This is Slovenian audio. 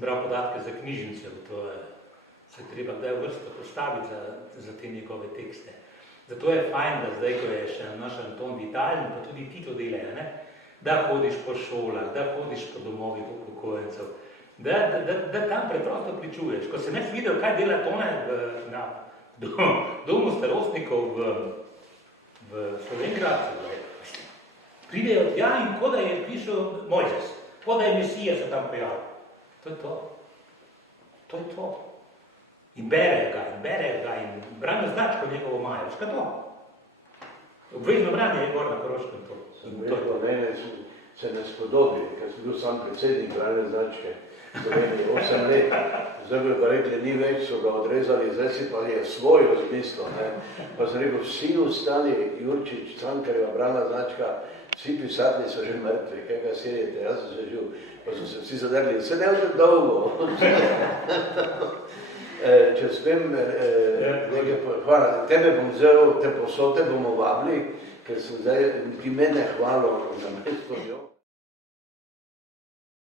sem bral podatke za knjižnice, to se treba kdaj vrsto postaviti za te njegove tekste. Zato je fajn, da zdaj, ko je še naš Anton Vitalen, pa tudi ti to delajo, ne? Da hodiš po šolah, da hodiš po domovih upokojencev, da tam preprosto pričuješ. Ko sem jaz videl, kaj dela Tone na domu starostnikov v Slovenjgradcu, pridejo tja in ko da je prišel Mojzes, ko da je Mesija se tam pojavil. To je to. To je to. In berejo ga in branijo značko njegovo majo. Veš kaj to? Obvezno branje je gor na Koroškem to. Mene se ne spodobi, ker sem bil sam predsednik branje značke v Sloveniji 8 let. Zdaj bi pa rekli, ni več, so ga odrezali, zdaj si pa je svojo zmislil. Pa sem rekel, vsi ostali, Jurčič, Cankarjeva branja značka, vsi pisatelji so že mrtvi, kaj ga serjete, jaz sem se živ. Pa so se vsi zadrli, se ne že dolgo. Če spem, hvala, tebe bom vzel, te posote bomo vabili, ker sem zdaj, ki mene hvalo za mesto.